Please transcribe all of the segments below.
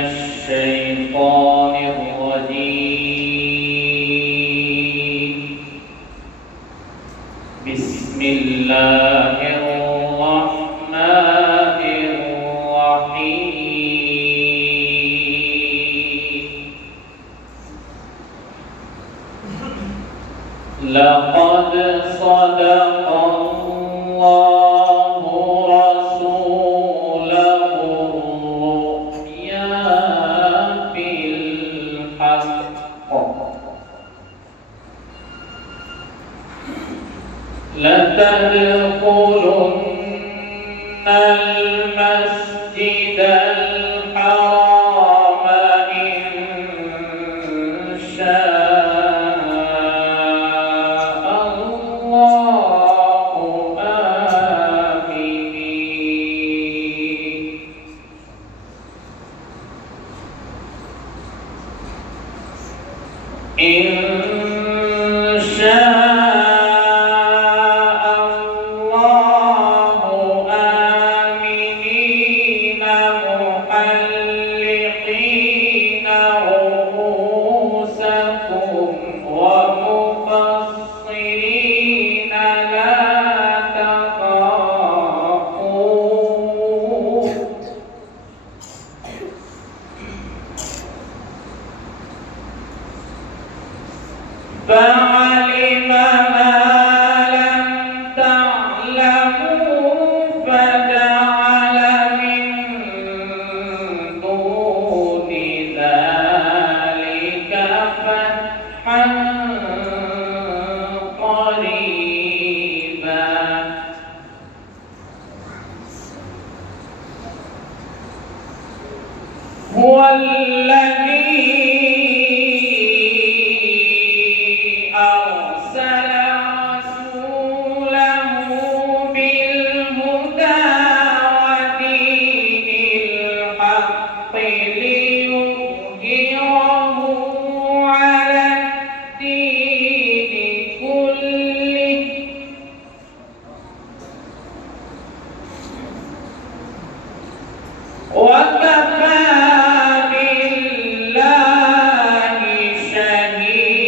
الشيطان الرجيم. بسم الله الرحمن الرحيم. لقد صدق الله رسوله الرؤيا بالحق لتدخلن المسجد الحرام إن شاء الله آمنين. إن شاء فعلم ما لم تعلموا فجعل من دون ذلك فتحا قريبا. هو الذي أرسل رسوله بالهدى ودين الحق ليظهره على الدين كله وكفى بالله شهيدا.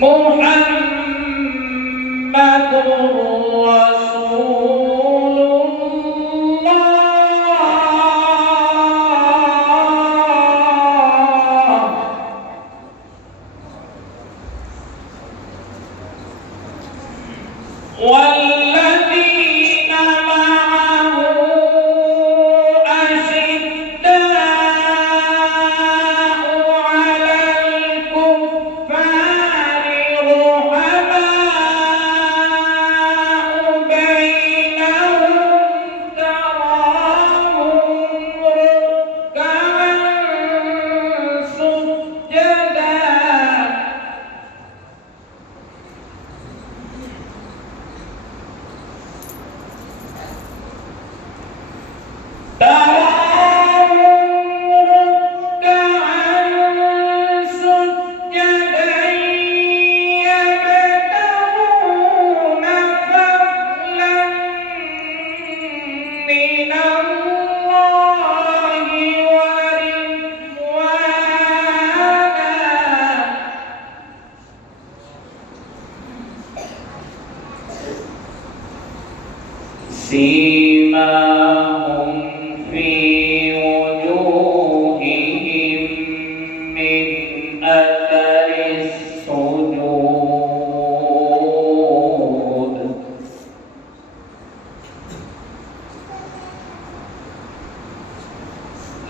محمد رسول الله والذين معه أشداء على الكفار رحماء بينهم تراهم ركعا سجدا يبتغون فضلا من الله ورضوانا. سيماهم في وجوههم من أثر السجود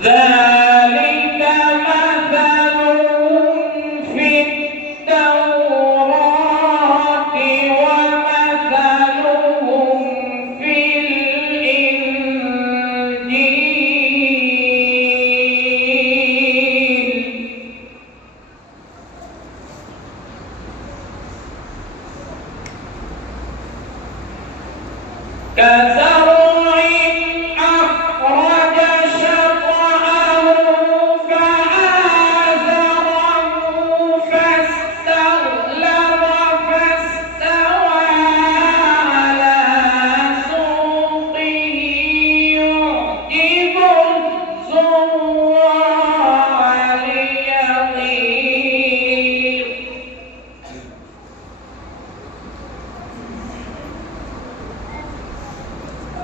ذلك مثلهم في التوراة ومثلهم في الإنجيل كزرع أخرج شطأه فآزره فاستغلظ فاستوى على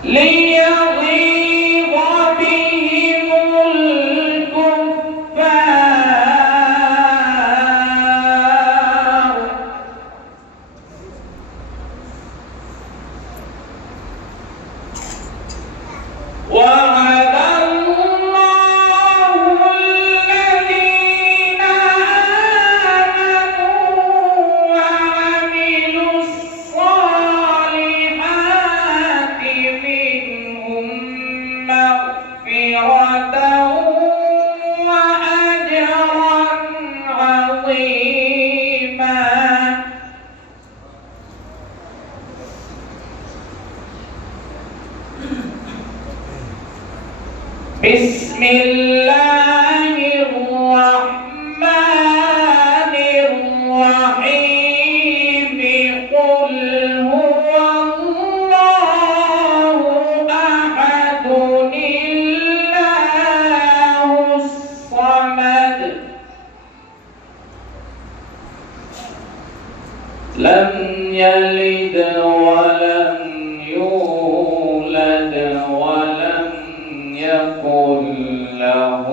ليغيظ بهم الكفار وعد الله الذين آمنوا وعملوا الصالحات منهم مغفرة وأجرا عظيما. بسم الله الرحمن الرحيم. قل هو الله أحد الله الصمد لم يلد ولم يولد ولم يكن له